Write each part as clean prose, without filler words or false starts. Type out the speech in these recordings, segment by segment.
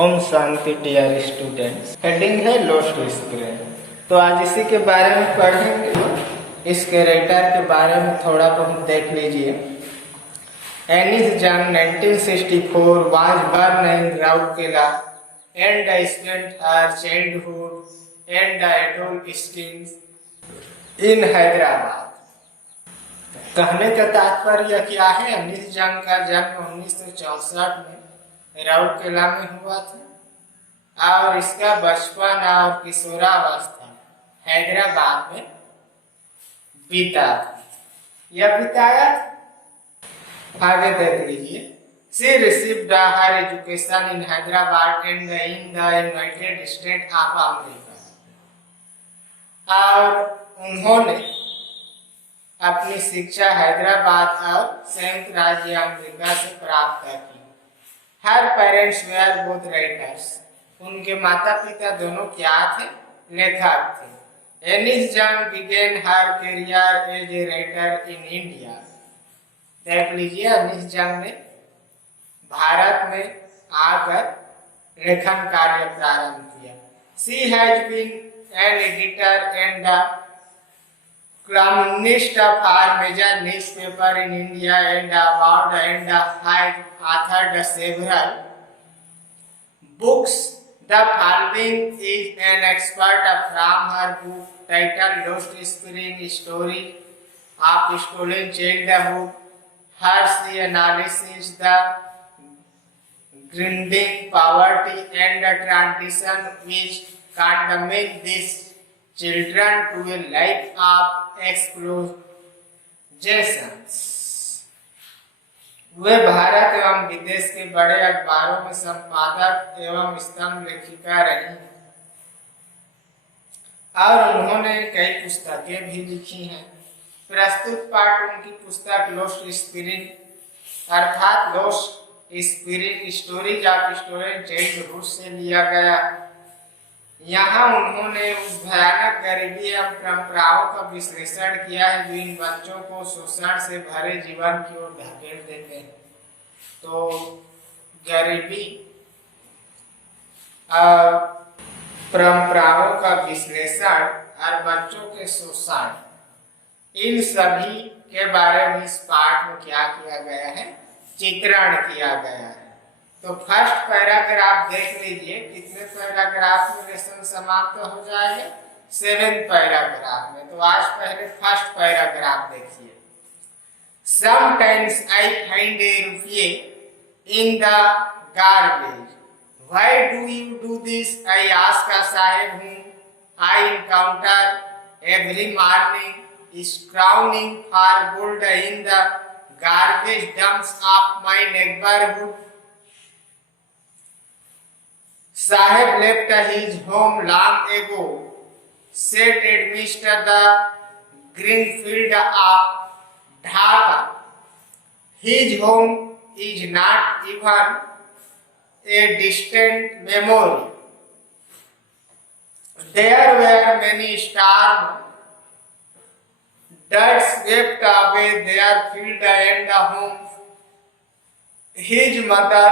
Om Shanti dear students. Heading है lost screen. तो आज इसी के बारे में पढ़ेंगे। इस कैरेक्टर के बारे में थोड़ा बहुत देख लीजिए। एनिस जंग 1964 was born in Rourkela and spent her childhood and adult stints in Hyderabad. कहने का तात्पर्य क्या है? एनिस जंग का जन्म 1964 में राउरकेला में हुआ था और इसका बचपन और किशोरावस्था हैदराबाद में बीता था। यह बिताया। आगे देख लीजिए। She received her education in Hyderabad and in the United States of America। और उन्होंने अपनी शिक्षा हैदराबाद और संयुक्त राज्य अमेरिका से प्राप्त की। Her parents were both writers। उनके माता पिता दोनों क्या थे? लेखक थे। एनिस जंग began her career as a writer in India। देख लीजिए, एनिस जंग ने भारत में आकर लेखन कार्य प्रारंभ किया। She has been an editor and a columnist of our major newspaper in India and abroad and has authored several books। The following is an excerpt from her book titled Lost Spring: Stories of Stolen Childhood। Here she analyzes the grinding poverty and the transition which condemns these children to a life of exploitation। वे भारत एवं विदेश के बड़े अखबारों में संपादक एवं स्तंभ लेखिका रही और उन्होंने कई पुस्तकें भी लिखी हैं। प्रस्तुत पाठ उनकी पुस्तक लोस्ट स्पिरिंग अर्थात lost spring stories of stolen childhood से लिया गया। यहाँ उन्होंने उस भयानक गरीबी एवं परंपराओं का विश्लेषण किया है जो इन बच्चों को शोषण से भरे जीवन की ओर धकेल देते हैं। तो गरीबी परंपराओं का विश्लेषण और बच्चों के शोषण, इन सभी के बारे में इस पाठ में क्या किया गया है? चित्रण किया गया है। तो फर्स्ट पैराग्राफ देख लीजिए। कितने पैराग्राफ में लेसन समाप्त हो जाएगा? 7 पैराग्राफ में। तो आज पहले फर्स्ट पैराग्राफ देखिए। Sometimes I find a rupee in the garbage। Why do you do this? I ask a sahib whom I encounter every morning scrambling for gold in the garbage dumps of my neighborhood। Sahib left his home long ago, set amidst the green field of Dhaka। His home is not even a distant memory। There were many storms that swept away their field and homes। His mother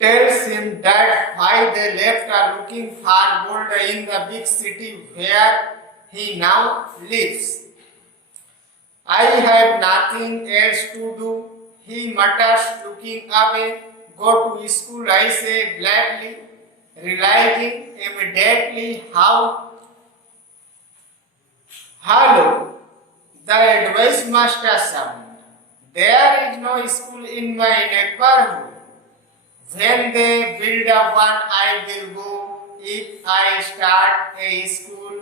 tells him that why they left are looking for gold in the big city where he now lives। I have nothing else to do, he mutters, looking away। Go to school, I say gladly, realizing immediately how hollow the advice must sound। There is no school in my neighborhood। When they build one, I will go। If I start a school,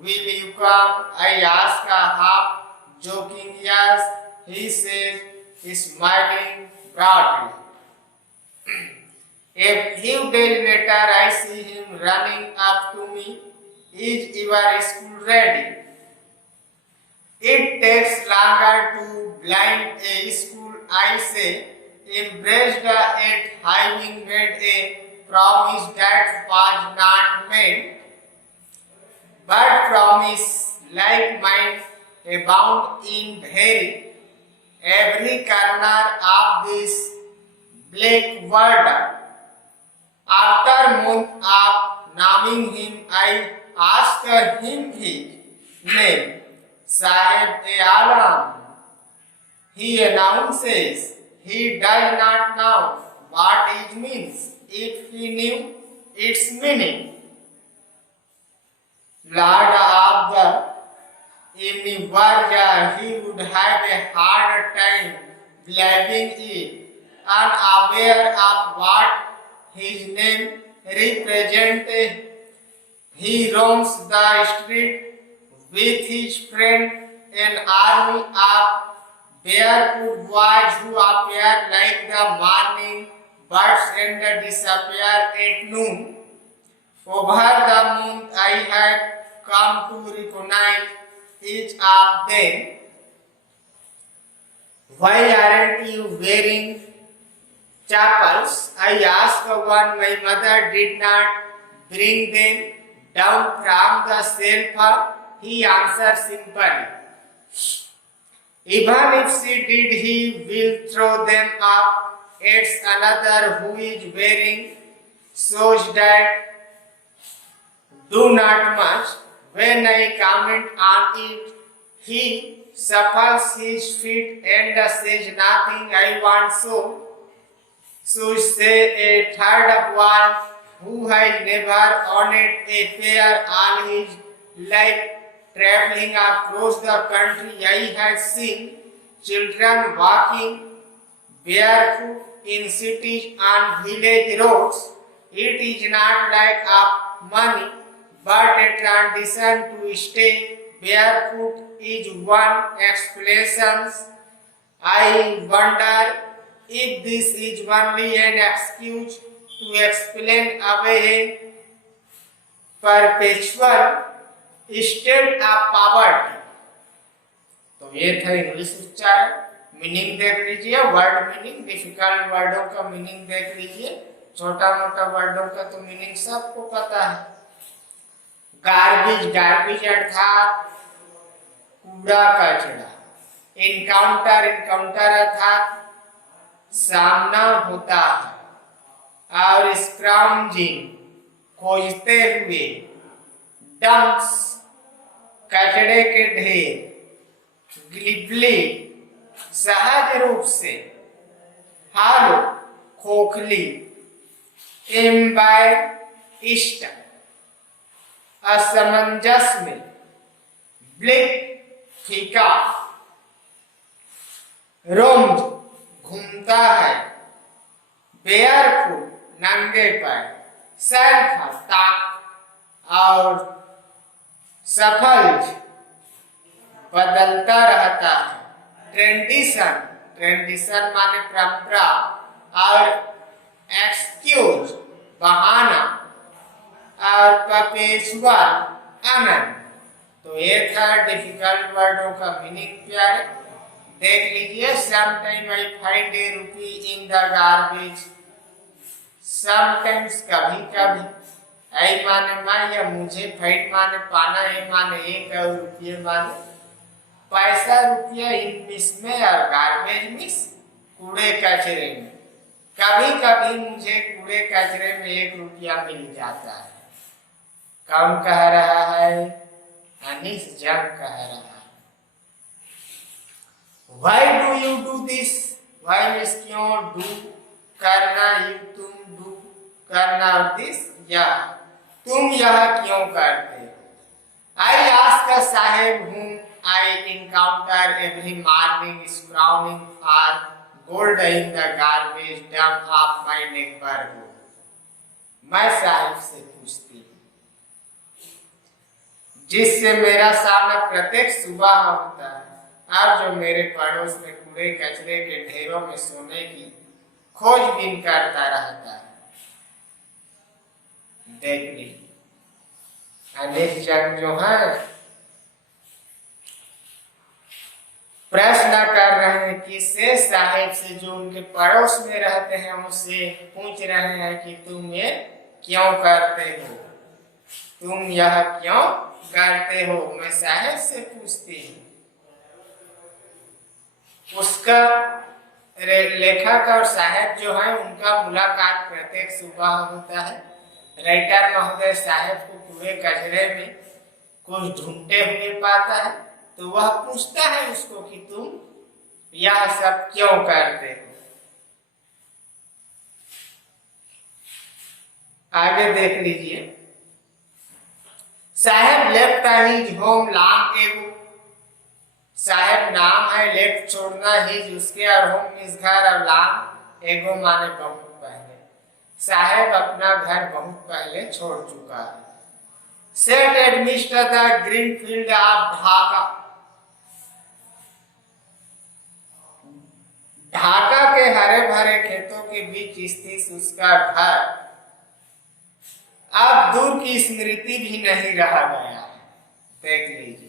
will you come? I ask a half joking yes, he says, smiling broadly। A few days later, I see him running up to me। Is your school ready? It takes longer to blind a school, I say, embraced at having made a promise that was not made। But promise like mine abound in very every corner of this Blackbird. After month of naming him, I asked him his name. Sahib Alam. He announces he does not know what it means. If he knew its meaning, Lord of the universe, he would have a hard time believing it, unaware of what his name represented. He roams the street with his friend, an army of barefoot boys who appear like the morning birds and disappear at noon. Over the month I had come to recognize each of them. Why aren't you wearing chapels? I asked one. My mother did not bring them down from the shelf. He answered simply. Even if she did, he will throw them up. It's another who is wearing shoes that do not much. When I comment on it, he shuffles his feet and says nothing. I want so say a third one who has never owned a pair all his life. Traveling across the country, I have seen children walking barefoot in cities and village roads. It is not lack of money, but a tradition to stay barefoot is one explanation. I wonder if this is only an excuse to explain away perpetual state of poverty. तो ये था English उच्चारण। Meaning देख लीजिए, word meaning, difficult वर्डों का meaning देख लीजिए, छोटा मोटा वर्डों का तो मीनिंग सबको पता है। गार्बेज, गार्बेज अर्थात कूड़ा कचरा। इनकाउंटर, इनकाउंटर अर्थात सामना होता है। और स्क्राउंजिंग, खोजते हुए। डंप्स, कचड़े के ढेर। ग्लिबली, सहज रूप से। हालो, खोखली। इम्बाइस्ट, असमंजस में। ब्लिक, फीका। रोम्ड, घूमता है। बेयरफुट, नंगे पैर। सेल्फ, ताक। और सफल, बदलता रहता है। ट्रेडिशन, ट्रेडिशन माने परंपरा। और एक्सक्यूज, बहाना। और परपेचुअल, आनंद। तो ये था डिफिकल्ट वर्डों का मीनिंग प्यारे। देख लीजिए, sometime I find A rupee in the garbage. Sometimes, कभी कभी। आई माने मैं या मुझे, फाइट माने पाना, ए माने एक, और रुपये माने पैसा, रुपया इन मिस में, और गार्बेज मिस कूड़े कचरे में। कभी कभी मुझे कूड़े कचरे में 1 रुपया मिल जाता है। कौन कह रहा है? अनिस जंग कह रहा है। Why do you do this? Why means क्यों, do करना, you तुम, do करना, और this या तुम यह क्यों करते हो? I ask Saheb whom I encounter every morning scrambling for gold in the garbage dump of my neighborhood. मैं साहिब से पूछती हूँ जिससे मेरा सामना प्रत्येक सुबह होता है, और जो मेरे पड़ोस में कूड़े कचरे के ढेरों में सोने की खोजबीन करता रहता है। देख ली अनिश जंग जो है प्रश्न कर रहे हैं किससे? साहिब से, जो उनके पड़ोस में रहते हैं। उससे पूछ रहे हैं कि तुम ये क्यों करते हो, तुम यह क्यों करते हो? मैं साहिब से पूछती हूँ। उसका लेखक और साहेब जो है उनका मुलाकात प्रत्येक सुबह होता है। राइटर महोदय साहेब को पूरे कचरे में कुछ ढूंढते हुए पाता है, तो वह पूछता है उसको कि तुम यह सब क्यों करते हो। आगे देख लीजिए। Saheb left his home long ago. Saheb नाम है, लेफ्ट छोड़ना, हिज उसके, और होम इस घर, और लॉन्ग एगो माने बहुत पहले। साहेब अपना घर बहुत पहले छोड़ चुका है। Set administer the green field of Dhaka. Dhaka के हरे भरे खेतों के बीच स्थित उसका घर अब दूर की स्मृति भी नहीं रहा गया है। देख लीजिए।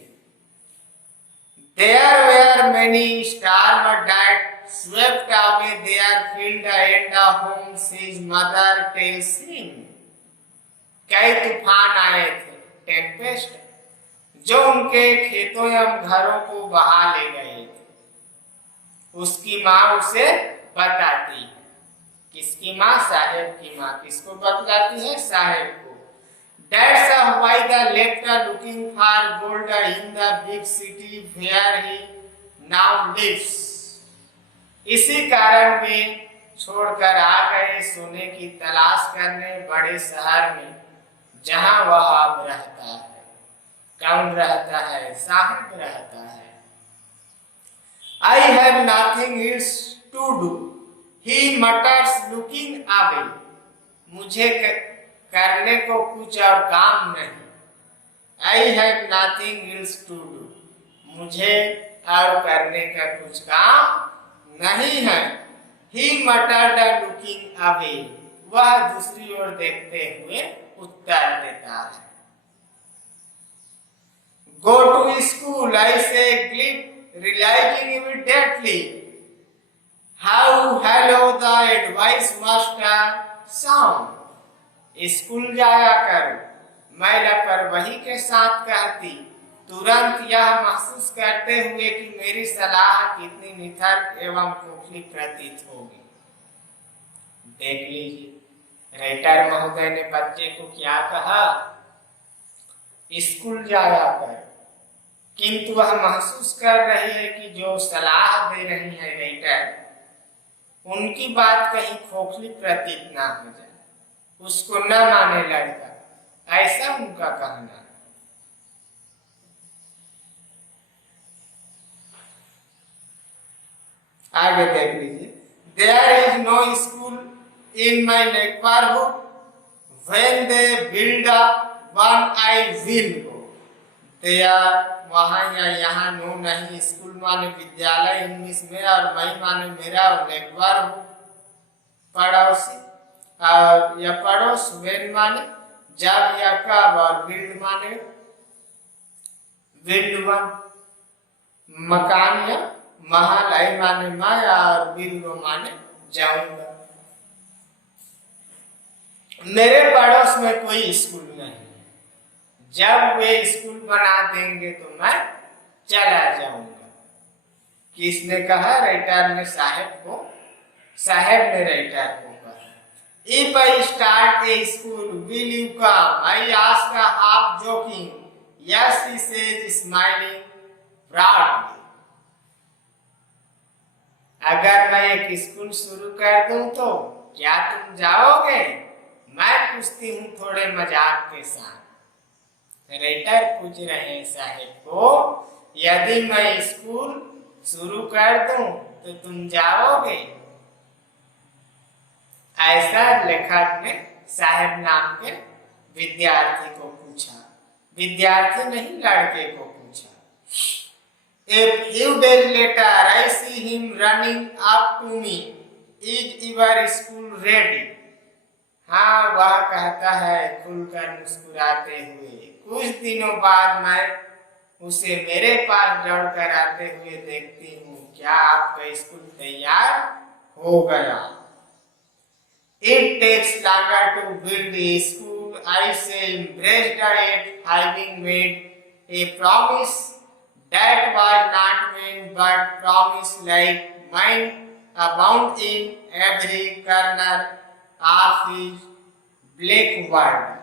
There were many stars but died, swept away their field and the homes his mother tells him. कई तूफान आए थे, टेम्पेस्ट, जो उनके खेतों एवं घरों को बहा ले गए थे। उसकी माँ उसे बताती, किसकी माँ? साहेब की माँ। किसको बतलाती है? साहेब को। That's why the lecturer looking for gold in the big city where he now lives. इसी कारण वे छोड़कर आ गए सोने की तलाश करने बड़े शहर में, जहां वह अब रहता है। कौन रहता है? साहेब रहता है। I have nothing else to do, he mutters looking away. मुझे करने को कुछ और काम नहीं। I have nothing else to do. मुझे और करने का कुछ काम नहीं है। He muttered looking away. वह दूसरी ओर देखते हुए उत्तर देता है। Go to school, I say, glib, realizing immediately how hollow the advice must sound. School जाया कर, मैं लापरवाही के साथ कहती, तुरंत यह महसूस करते हुए कि मेरी सलाह कितनी निथर एवं खोखली प्रतीत होगी। देख लीजिए, राइटर महोदय ने बच्चे को क्या कहा? स्कूल जाया कर, किंतु वह महसूस कर रही है कि जो सलाह दे रही है राइटर, उनकी बात कहीं खोखली प्रतीत ना हो जाए, उसको न माने लड़का, ऐसा उनका कहना है। आगे देख लीजिए। There is no school in my neighborhood. When they build up one, I will go. There, वहाँ या यहाँ नो नहीं। स्कूल माने विद्यालय इंग्लिश में, और मैं माने मेरा, और नेटवर्क पड़ोसी, और या पड़ोस, वेन माने जब या कब, और बिल्ड माने बिल्ड वन, मकान या महल, आई माने मैं, और बिल्ड माने जाऊंगा। मेरे पड़ोस में कोई स्कूल नहीं, जब वे स्कूल बना देंगे तो मैं चला जाऊंगा। किसने कहा? राइटर ने साहेब को। साहेब ने राइटर को कहा। If I start a school, will you come? I ask half joking. Yes, he says, smiling proudly. अगर मैं एक स्कूल शुरू कर दूं तो क्या तुम जाओगे? मैं पूछती हूँ थोड़े मजाक के साथ। राइटर पूछ रहे हैं साहेब को, यदि मैं स्कूल शुरू कर दूं तो तुम जाओगे? ऐसा लेखक ने साहेब नाम के विद्यार्थी को पूछा। विद्यार्थी नहीं, लड़के को पूछा। A few days later, I see him running up to me. Is your school ready? हाँ, वह कहता है खुलकर मुस्कुराते हुए। कुछ दिनों बाद मैं उसे मेरे पास दौड़कर आते हुए देखती हूँ, क्या आपका स्कूल तैयार हो गया? It takes longer to build a school, I say, impressed at having made a promise that was not mine, but promise like mine abound in every corner of his black world.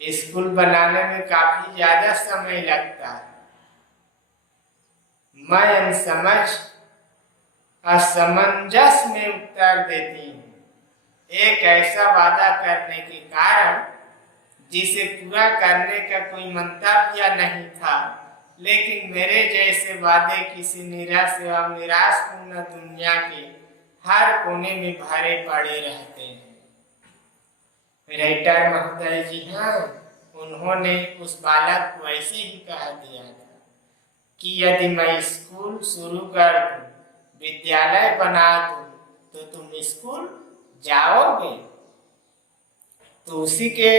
School बनाने में काफी ज्यादा समय लगता है। मैं समझ असमंजस में उत्तर देती हूँ, एक ऐसा वादा करने के कारण जिसे पूरा करने का कोई मंतव्य नहीं था, लेकिन मेरे जैसे वादे किसी निराश एवं निराशपूर्ण दुनिया के हर कोने में भरे पड़े रहते हैं। राइटर महोदय जी, हाँ, उन्होंने उस बालक को ऐसे ही कह दिया था कि यदि मैं स्कूल शुरू कर दूं, विद्यालय बना दूं, तो तुम स्कूल जाओगे। तो उसी के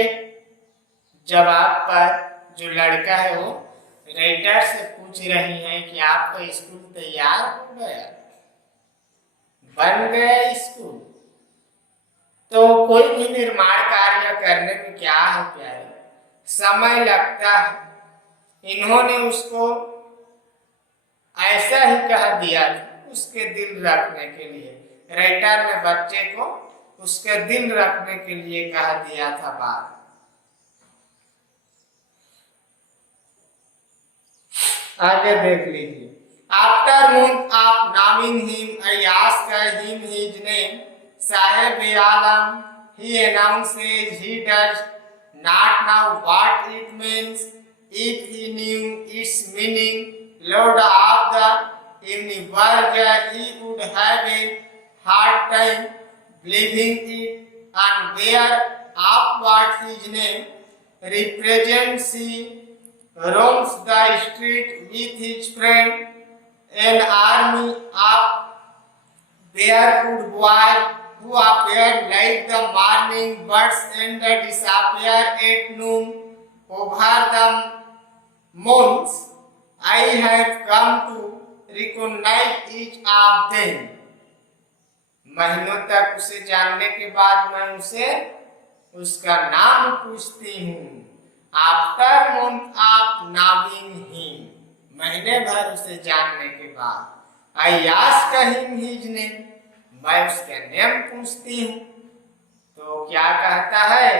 जवाब पर जो लड़का है वो राइटर से पूछ रही है कि आपका स्कूल तैयार हो गया, बन गया स्कूल। तो कोई भी निर्माण कार्य करने में क्या है प्यारे, समय लगता है। इन्होंने उसको ऐसा ही कह दिया था उसके दिल रखने के लिए। राइटर ने बच्चे को उसके दिल रखने के लिए कह दिया था बात। आगे देख लीजिए। After month of naming him, I asked him his name. Sahib Alam, he announces he does not know what it means. If he knew its meaning, Lord of the universe, he would have a hard time believing it. And where of what his name represents, he roams the street with his friend, an army of barefoot boys who appear like the morning birds and disappear at noon over the moons. I have come to recognize each of them. महीनों तक उसे जानने के बाद मैं उसे उसका नाम पूछती हूँ। After month of knowing him, महीने भर उसे जानने के बाद, I asked him his name, मैं उसके नेम पूछती हूँ। तो क्या कहता है?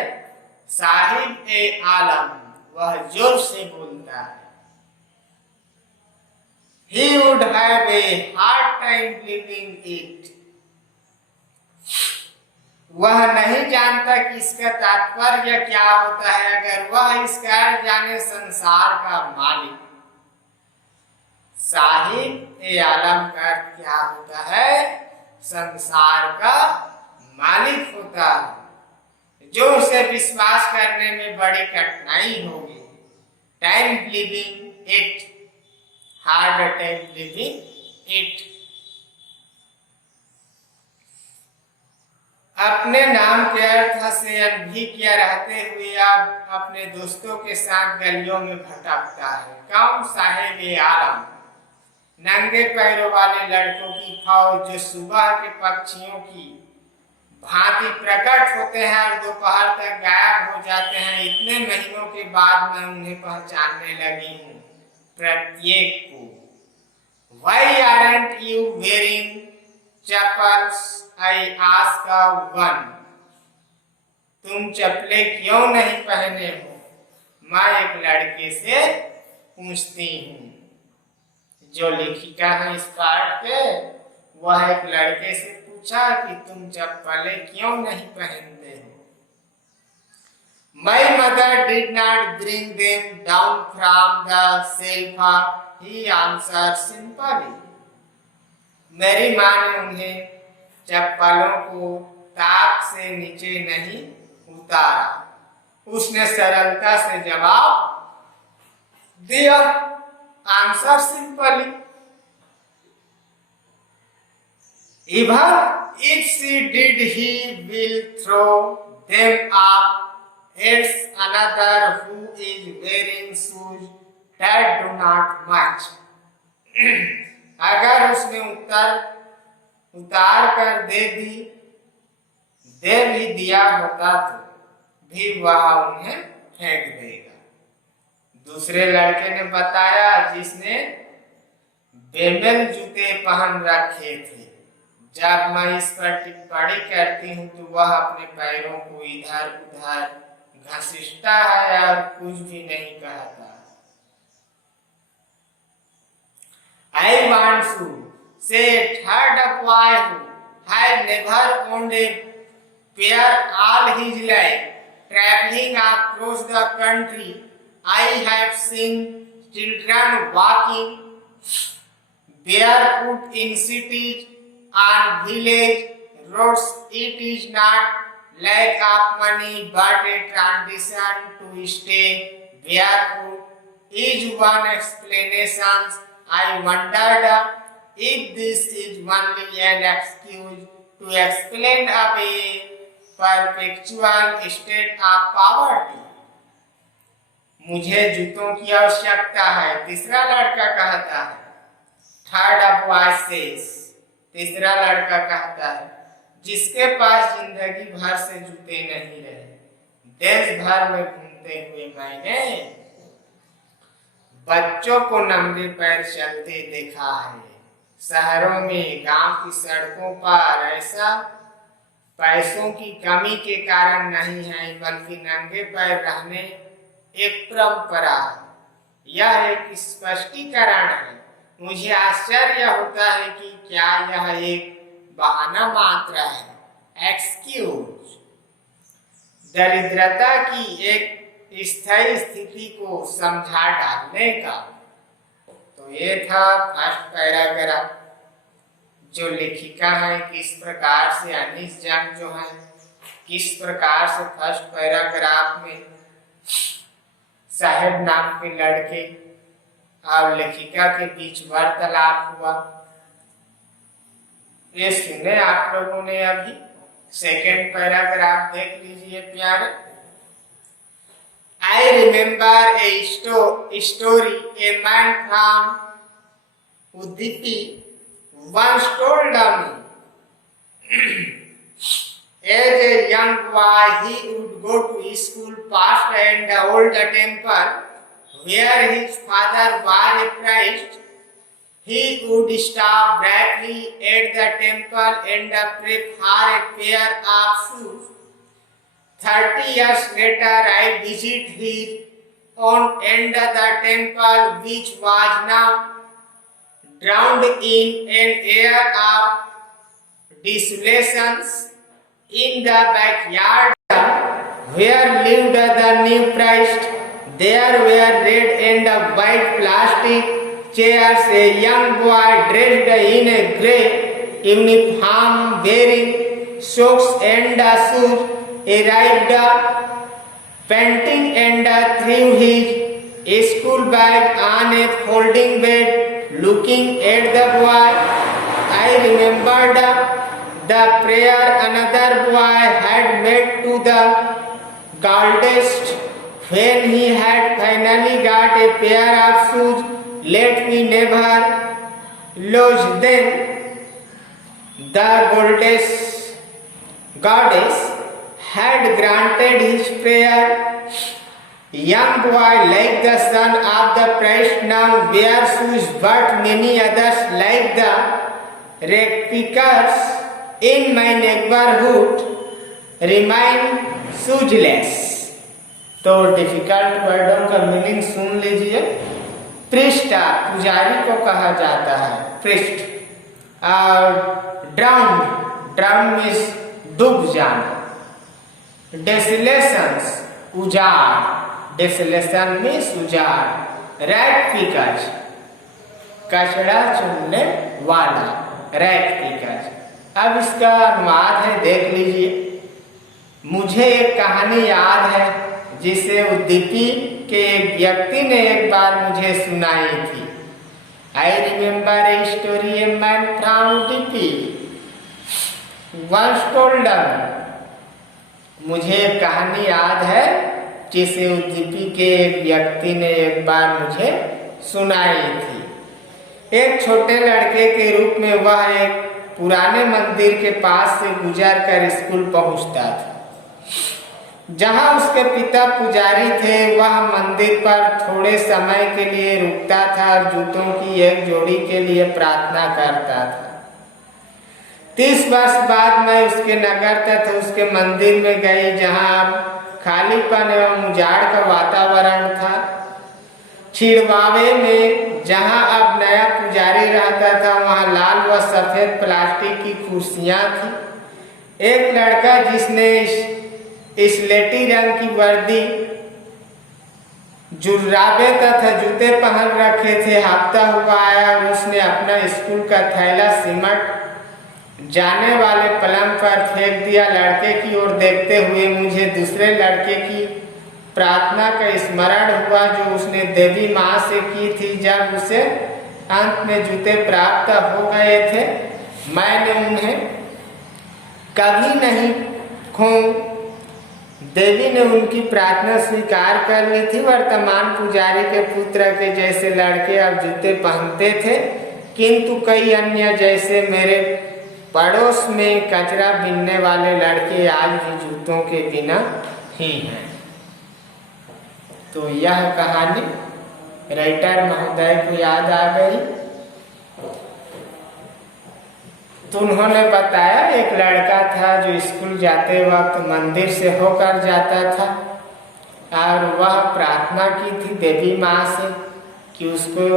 साहिब ए आलम, वह जोर से बोलता है। He would have a hard time believing it. वह नहीं जानता कि इसका तात्पर्य क्या होता है अगर वह इसका जाने संसार का मालिक। साहिब ए आलम का क्या होता है? संसार का मालिक होता है, जो उसे विश्वास करने में बड़ी कठिनाई होगी। Time believing it, hard time believing it. अपने नाम के अर्थ से अनभिज्ञ रहते हुए अब अपने दोस्तों के साथ गलियों में भटकता है। कौन? साहिब ए आलम, नंगे पैरों वाले लड़कों की फौज जो सुबह के पक्षियों की भांति प्रकट होते हैं और दोपहर तक गायब हो जाते हैं। इतने महीनों के बाद मैं उन्हें पहचानने लगी हूँ, प्रत्येक को। Why aren't you wearing chappals? I ask one. तुम चप्पलें क्यों नहीं पहने हो? मैं एक लड़के से पूछती हूँ। जो लेखिका है इस पाठ के, वह एक लड़के से पूछा कि तुम चप्पलें क्यों नहीं पहनते हो? My mother did not bring them down from the shelf, he answered simply. मेरी माँ ने उन्हें चप्पलों को ताक से नीचे नहीं उतारा, उसने सरलता से जवाब दिया। Answer simply. Even if she did, he will throw them up. It's another who is wearing shoes that do not match. अगर उसने उतार कर दे भी दिया होता तो भी वह उन्हें फेंक देगा। दूसरे लड़के ने बताया, जिसने बेमेल जूते पहन रखे थे। जब मैं इस पर टिप्पणी करती हूँ तो वह अपने पैरों को इधर उधर घसीटता है और कुछ भी नहीं कहता। I want to say third boy who had never owned a pair all his life, traveling across the country. I have seen children walking barefoot in cities and village roads. It is not lack of money but a tradition to stay barefoot is one explanation. I wondered if this is only an excuse to explain away perpetual state of poverty. मुझे जूतों की आवश्यकता है, तीसरा लड़का कहता है। Third boy says, तीसरा लड़का कहता है, जिसके पास जिंदगी भर से जूते नहीं रहे। देश भर में घूमते हुए मैंने बच्चों को नंगे पैर चलते देखा है। शहरों में, गांव की सड़कों पर ऐसा पैसों की कमी के कारण नहीं है, बल्कि नंगे पैर रहने एक परंपरा है। यह एक स्पष्टीकरण है। मुझे आश्चर्य होता है कि क्या यह एक बहाना मात्र है, एक्सक्यूज, दरिद्रता की एक स्थायी स्थिति को समझा डालने का। तो ये था फर्स्ट पैराग्राफ। जो लेखिका है किस प्रकार से, अनीस जंग जो है, किस प्रकार से फर्स्ट पैराग्राफ में साहेब नाम के लड़के और लेखिका के बीच वार्तालाप हुआ, ये सुने आप लोगों ने। अभी सेकेंड पैराग्राफ देख लीजिए प्यारे। I remember a story a man from Udupi once told me. As a young boy, he would go to school past an old temple where his father was a priest. He would stop briefly at the temple and pray for a pair of shoes. 30 years later, I visit his own end of the temple, which was now drowned in an air of desolation. In the backyard where lived the new priest, there were red and white plastic chairs. A young boy dressed in a grey uniform, wearing socks and shoes, arrived panting and threw his school bag on a folding bed. Looking at the boy, I remembered the prayer another boy had made to the goddess when he had finally got a pair of shoes. Let me never lose them. The goddess had granted his prayer. Young boy, like the son of the priest, now wears shoes, but many others, like the replicas in my neighborhood, remain shoeless. तो difficult वर्डों का meaning सुन लीजिए। Priest पुजारी को कहा जाता है, priest. और drowned means डूब जाना। डेसिलेशंस उजाड़, डेसिलेशन मीन्स उजाड़। रैट पिकर्स कचड़ा चुनने वाला, रैट पिकर्स। अब इसका अनुवाद है, देख लीजिए। मुझे एक कहानी याद है जिसे उदुपी के एक व्यक्ति ने एक बार मुझे सुनाई थी। I remember a story a man from Udupi once told me. मुझे एक कहानी याद है जिसे उदुपी के एक व्यक्ति ने एक बार मुझे सुनाई थी। एक छोटे लड़के के रूप में वह एक पुराने मंदिर के पास से गुजर कर स्कूल पहुंचता था। जहाँ उसके पिता पुजारी थे वह मंदिर पर थोड़े समय के लिए रुकता था और जूतों की एक जोड़ी के लिए प्रार्थना करता था। 30 वर्ष बाद मैं उसके नगर तथा उसके मंदिर में गई, जहाँ अब खालीपन एवं उजाड़ का वातावरण था। छिड़वावे में जहाँ अब नया पुजारी रहता था, वहाँ लाल व सफेद प्लास्टिक की कुर्सियां थी। एक लड़का जिसने स्लेटी रंग की वर्दी, जुर्राबे तथा जूते पहन रखे थे, हाँफता हुआ आया और उसने अपना स्कूल का थैला सिमट जाने वाले पलंग पर फेंक दिया। लड़के की ओर देखते हुए मुझे दूसरे लड़के की प्रार्थना का स्मरण हुआ जो उसने देवी माँ से की थी जब उसे अंत में जूते प्राप्त हो गए थे। मैंने उन्हें कभी नहीं खो। देवी ने उनकी प्रार्थना स्वीकार कर ली थी। वर्तमान पुजारी के पुत्र के जैसे लड़के अब जूते पहनते थे, किंतु कई अन्य जैसे मेरे पड़ोस में कचरा बीनने वाले लड़के आज भी जूतों के बिना ही हैं। तो यह कहानी राइटर महोदय को याद आ गई। तो उन्होंने बताया एक लड़का था जो स्कूल जाते वक्त मंदिर से होकर जाता था और वह प्रार्थना की थी देवी माँ से कि उसको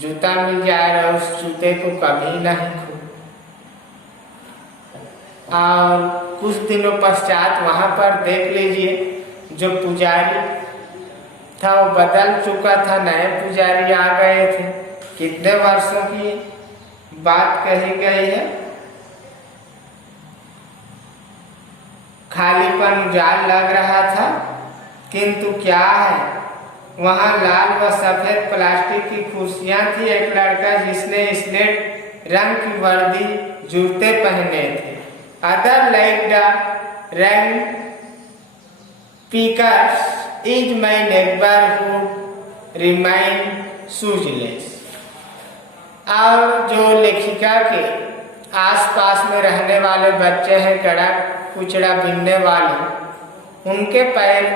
जूता मिल जाए और उस जूते को कभी नहीं खो। और कुछ दिनों पश्चात वहां पर देख लीजिए जो पुजारी था वो बदल चुका था, नए पुजारी आ गए थे। कितने वर्षों की बात कही गई है। खालीपन उजाड़ लग रहा था, किंतु क्या है, वहां लाल व सफेद प्लास्टिक की कुर्सियां थी। एक लड़का जिसने स्लेट रंग की वर्दी, जूते पहने थे। Other like the rank pickers is my neighbourhood remain shoeless. और जो लेखिका के आसपास में रहने वाले बच्चे हैं, कड़ा कुचड़ा बीनने वाले, उनके पैर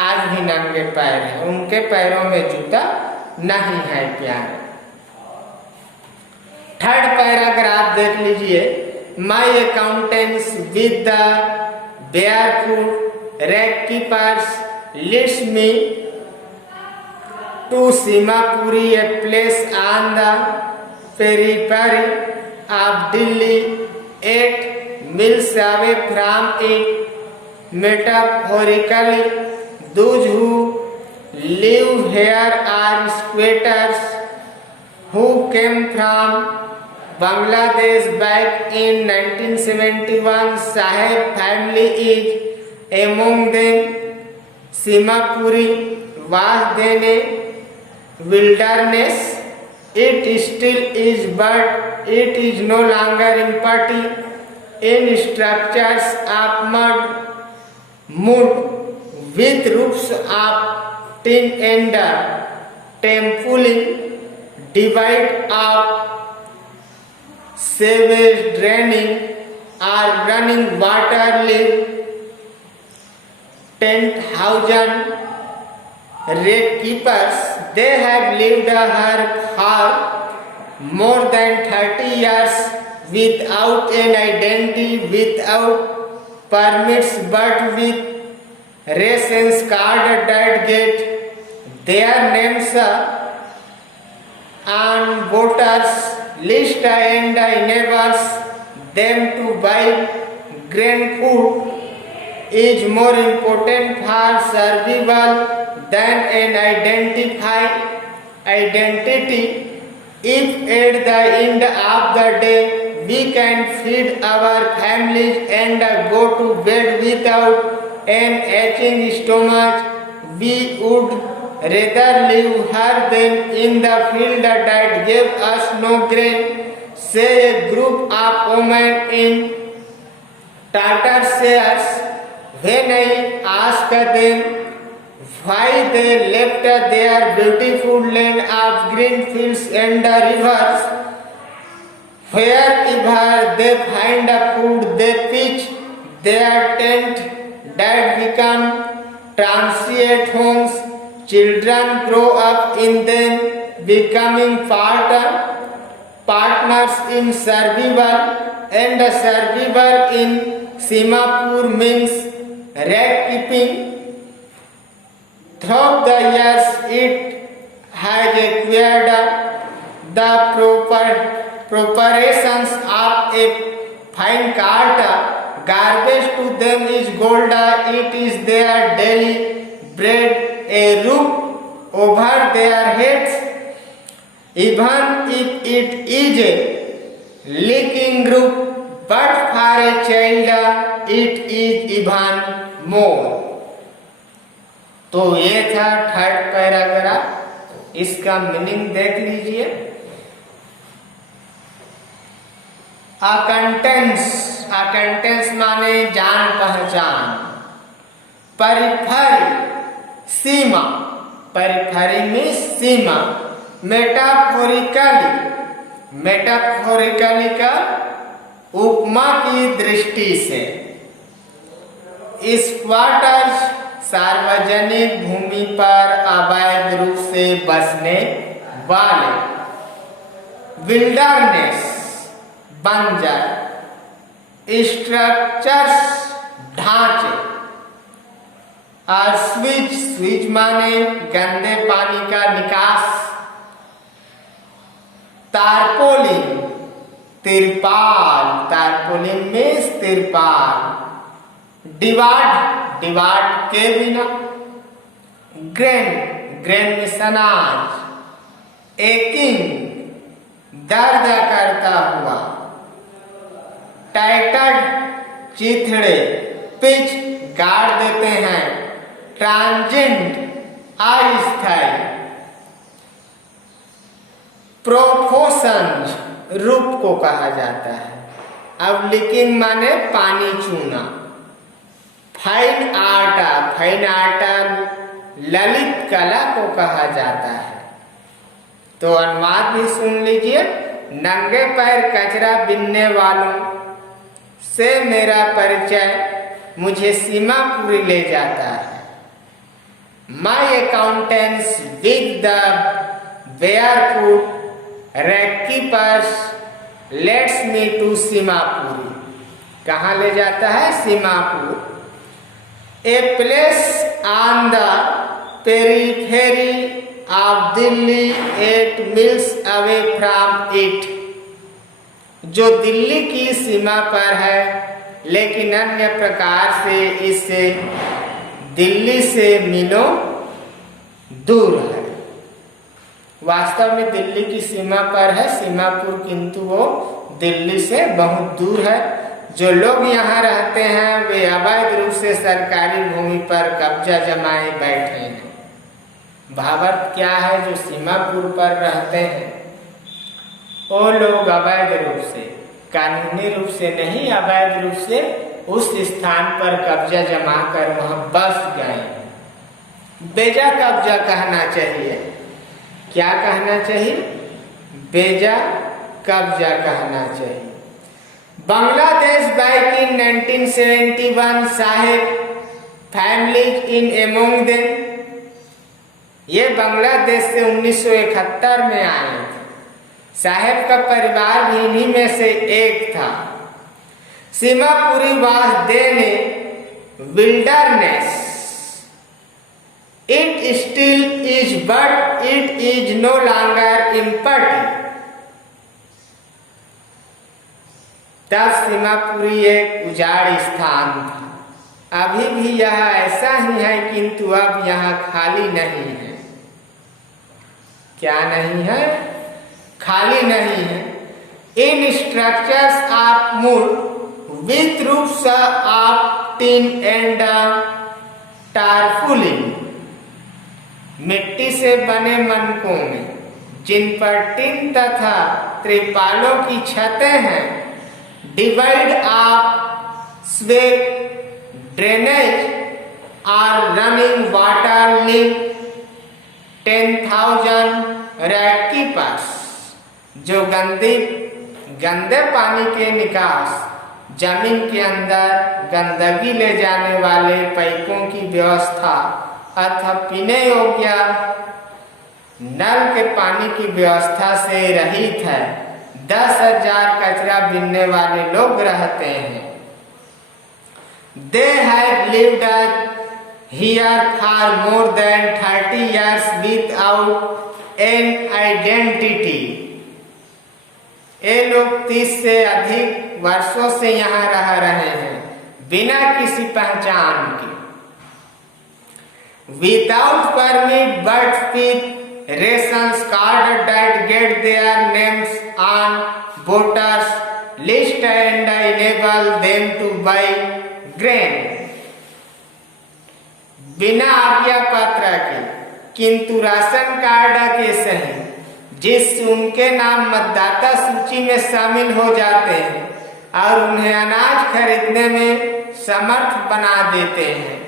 आज भी नंगे पैर हैं, उनके पैरों में जूता नहीं है। प्यारे थर्ड पैराग्राफ देख लीजिए। My accountants with the barefoot rack keepers leads me to Seemapuri, a place on the periphery of Delhi, 8 miles away from it. Metaphorically, those who live here are squatters who came from Bangladesh back in 1971. Saheb family is among them. Simapuri was then a wilderness. It still is, but it is no longer empty in structures of mud with roofs of tin and temple divide of sewage draining or running water live 10,000 rake keepers. They have lived here for more than 30 years without an identity, without permits, but with rations card that get their names on voters list and enables them to buy grain. Food is more important for survival than an identity. If at the end of the day we can feed our families and go to bed without an aching stomach, we would rather live here than in the field that gave us no grain, say a group of women in Tata shares. When I ask them why they left their beautiful land of green fields and rivers, wherever they find food, they pitch their tent that become transient homes. Children grow up in them, becoming partners in survival, and survival in Simapur means rat keeping. Through the years, it has acquired the preparations of a fine cart. Garbage to them is gold. It is their daily bread, a roof over their heads. Even if it is a leaking roof, but for a child it is even more. तो ये था third paragraph, इसका meaning देख लीजिए। अकेंटेंस माने जान पहचान। परिफरी सीमा, परिफरी में सीमा। मेटाफोरिकली का उपमा की दृष्टि से। स्क्वाटर्स सार्वजनिक भूमि पर अवैध रूप से बसने वाले। विल्डरनेस बंजर। स्ट्रक्चर्स ढांचे। और स्विच माने गंदे पानी का निकास। तारपोलिन तिरपाल, तारपोलिन में तिरपाल। डिवार्ड के बिना। ग्रेन में अनाज। एकिंग दर्द करता हुआ। टाइटड चिथड़े, पिच गाड़ देते हैं। ट्रांजिएंट अस्थायी। प्रोफोसन रूप को कहा जाता है। अब लीकिंग माने पानी चूना। फाइन आर्ट ललित कला को कहा जाता है। तो अनुवाद भी सुन लीजिए। नंगे पैर कचरा बीनने वालों से मेरा परिचय मुझे सीमापुरी ले जाता है। My acquaintance with the barefoot rack keepers lets me to Seemapuri. कहाँ ले जाता है? Seemapur. A place on the periphery of Delhi 8 miles away from it. जो दिल्ली की सीमा पर है, लेकिन अन्य प्रकार से इससे दिल्ली से मीलों दूर है। वास्तव में दिल्ली की सीमा पर है सीमापुर, किंतु वो दिल्ली से बहुत दूर है। जो लोग यहाँ रहते हैं वे अवैध रूप से सरकारी भूमि पर कब्जा जमाए बैठे हैं। भावार्थ क्या है? जो सीमापुर पर रहते हैं वो लोग अवैध रूप से, कानूनी रूप से नहीं, अवैध रूप से उस स्थान पर कब्जा जमा कर वहां बस गए। बेजा कब्जा कहना चाहिए। क्या कहना चाहिए? बेजा कब्जा कहना चाहिए। बांग्लादेश बैक इन 1971 साहेब फैमिलीज इन एमोंग देम। ये बांग्लादेश से 1971 में आए थे। साहेब का परिवार भी इन्हीं में से एक था। Seemapuri was then a wilderness. It still is but it is no longer empty. तब सीमापुरी एक उजाड़ स्थान था। अभी भी यह ऐसा ही है, किंतु अब यहाँ खाली नहीं है। क्या नहीं है? खाली नहीं है। In structures of mud with roofs of tin and tarpaulin. मिट्टी से बने मनकों में, जिन पर टिन तथा त्रिपालों की छतें हैं। डिवाइड ऑफ स्वेट ड्रेनेज और रनिंग वाटर लिंक 10,000 रैककीपर्स। जो गंदे पानी के निकास जमीन के अंदर गंदगी ले जाने वाले पाइपों की व्यवस्था अथवा पीने योग्य नल के पानी की व्यवस्था से रहित है। 10,000 कचरा बीनने वाले लोग रहते हैं। They have lived here for more than 30 years without an identity. ये लोग 30 से अधिक वर्षों से यहाँ रह रहे हैं बिना किसी पहचान के। Without permit but with rations card that get their names on voters list and enable them to buy grain. बिना आज्ञा पत्र के किंतु राशन कार्ड के सही जिससे उनके नाम मतदाता सूची में शामिल हो जाते हैं और उन्हें अनाज खरीदने में समर्थ बना देते हैं।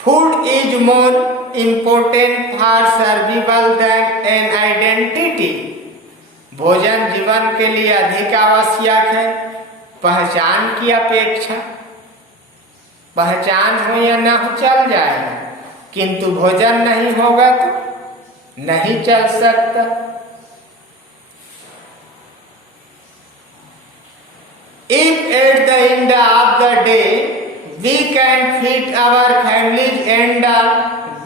Food is more important for survival than an identity. भोजन जीवन के लिए अधिक आवश्यक है पहचान की अपेक्षा। पहचान हो या ना हो चल जाएगा, किंतु भोजन नहीं होगा तो नहीं चल सकता। If at the end of the day we can feed our families and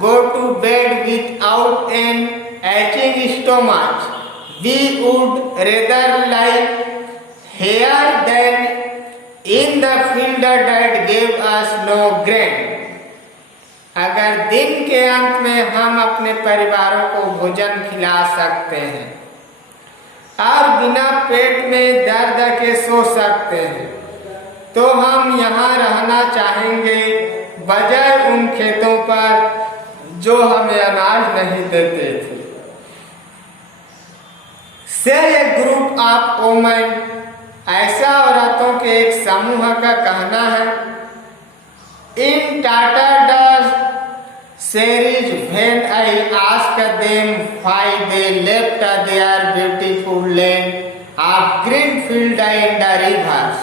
go to bed without an aching stomach, we would rather lie here than in the field that gave us no grain. अगर दिन के अंत में हम अपने परिवारों को भोजन खिला सकते हैं और बिना पेट में दर्द के सो सकते हैं तो हम यहाँ रहना चाहेंगे बजाय उन खेतों पर जो हमें अनाज नहीं देते थे। से ए ग्रुप ऑफ वुमेन, ऐसा औरतों के एक समूह का कहना है। In Tata does series when I ask them why they left their beautiful land of green field and rivers.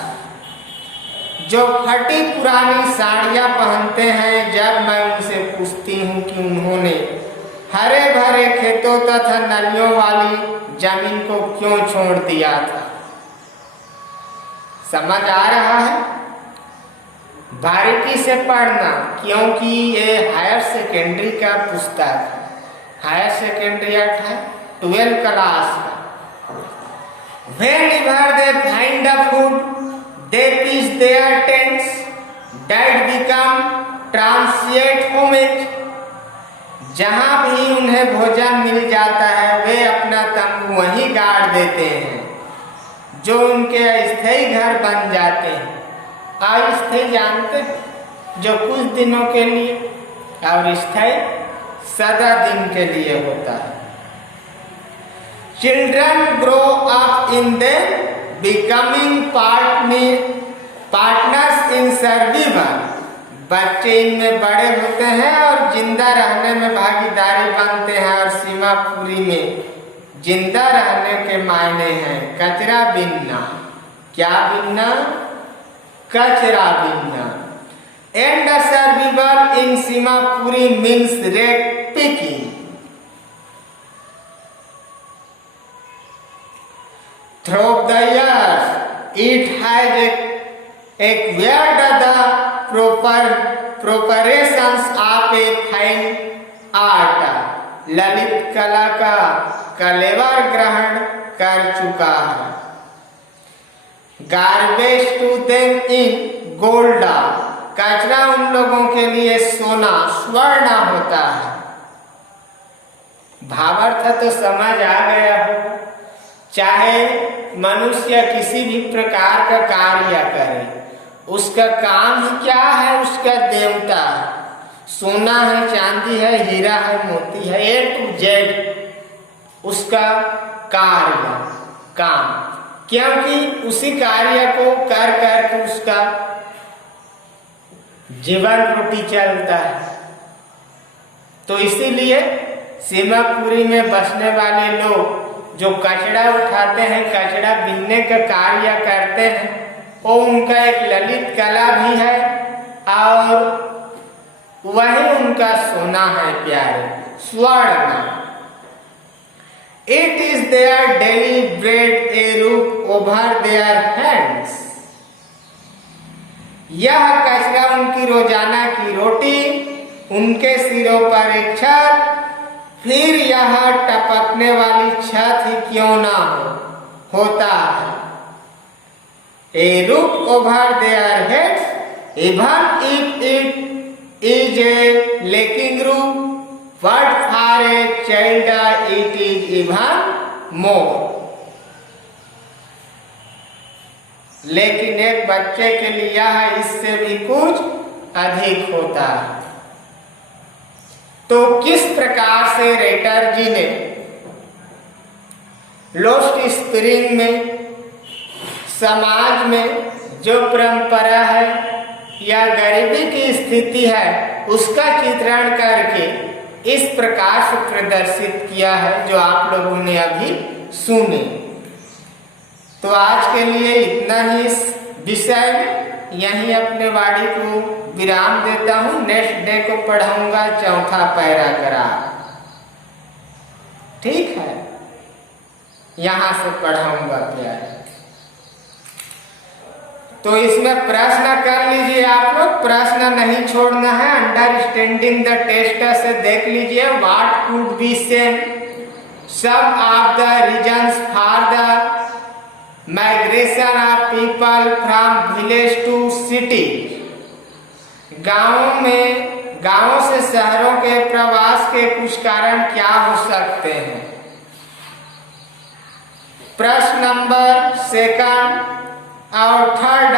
जो फटी पुरानी साड़ियाँ पहनते हैं जब मैं उनसे पूछती हूँ कि उन्होंने हरे भरे खेतों तथा नदियों वाली जमीन को क्यों छोड़ दिया था। समझ आ रहा है? बारीकी से पढ़ना क्योंकि ये हायर सेकेंडरी का पुस्तक है। हायर सेकेंडरी है 12 क्लास का। Whenever they find the food, they pitch their tents that become transient homes. जहाँ भी उन्हें भोजन मिल जाता है वे अपना तंबू वहीं गाड़ देते हैं जो उनके अस्थायी घर बन जाते हैं। अस्थायी जानते जो कुछ दिनों के लिए और स्थायी सदा दिन के लिए होता है। Children grow up in them becoming partners in survival. बच्चे इनमें बड़े होते हैं और जिंदा रहने में भागीदारी बनते हैं और सीमापुरी में जिंदा रहने के मायने हैं कचरा बीनना। क्या बीनना? कचरा बीनना। And survival in Seemapuri means rag picking. Through the years it has acquired the preparations of a fine art. ललित कला का कलेवर ग्रहण कर चुका है। Garbage to them in gold. कचरा उन लोगों के लिए सोना स्वर्ण होता है। भावार्थ तो समझ आ गया हो। चाहे मनुष्य किसी भी प्रकार का कार्य करे, उसका काम ही क्या है? उसका देवता है। सोना है, चांदी है, हीरा है, मोती है, A to Z उसका कार्य काम, क्योंकि उसी कार्य को कर कर के उसका जीवन रोटी चलता है। तो इसीलिए सीमापुरी में बसने वाले लोग जो कचरा उठाते हैं, कचरा बीनने का कार्य करते हैं, वो उनका एक ललित कला भी है और वही उनका सोना है प्यारे, स्वर्ण। It is their daily bread, a roof over their heads. यह कचरा उनकी रोजाना की रोटी, उनके सिरों पर एक छत, फिर यह टपकने वाली छत ही क्यों ना होता है। A roof over their heads, even if it is a leaking roof, but for a child it is even more. लेकिन एक बच्चे के लिए यह इससे भी कुछ अधिक होता है। तो किस प्रकार से रेटर जी ने लोस्ट स्प्रिंग में समाज में जो परंपरा है या गरीबी की स्थिति है उसका चित्रण करके इस प्रकार से प्रदर्शित किया है जो आप लोगों ने अभी सुने। तो आज के लिए इतना ही इस विषय में, यहीं अपने वाणी को विराम देता हूँ। नेक्स्ट डे को पढ़ाऊंगा चौथा पैराग्राफ, ठीक है, यहां से पढ़ाऊंगा प्यारे। तो इसमें प्रश्न कर लीजिए आप लोग, प्रश्न नहीं छोड़ना है। अंडरस्टैंडिंग द टेस्ट से देख लीजिए, what could be same some of the reasons for the migration of people from village to city. गांवों से शहरों के प्रवास के कुछ कारण क्या हो सकते हैं। प्रश्न नंबर सेकंड और थर्ड,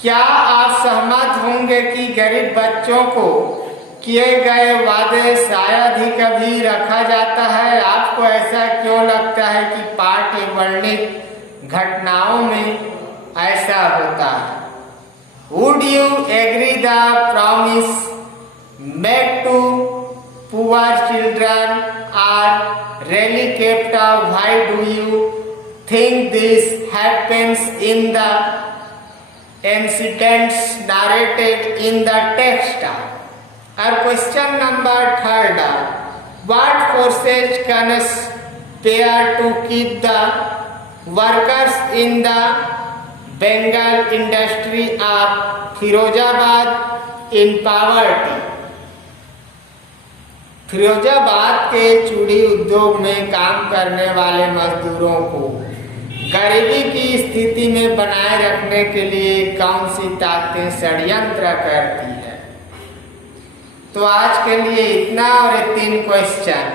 क्या आप सहमत होंगे कि गरीब बच्चों को किए गए वादे शायद ही कभी रखा जाता है। आपको ऐसा क्यों लगता है कि पाठ्य वर्णित घटनाओं में ऐसा होता है। Would you agree the promise made to poor children are really kept up? Why do you think this happens in the incidents narrated in the text? Our question number third, what forces conspire to keep the workers in the Bengal industry of Firozabad in poverty? Firozabad के चूड़ी उद्योग में काम करने वाले मजदूरों को गरीबी की स्थिति में बनाए रखने के लिए कौन सी ताकतें षड्यंत्र करती है। तो आज के लिए इतना और 3 क्वेश्चन।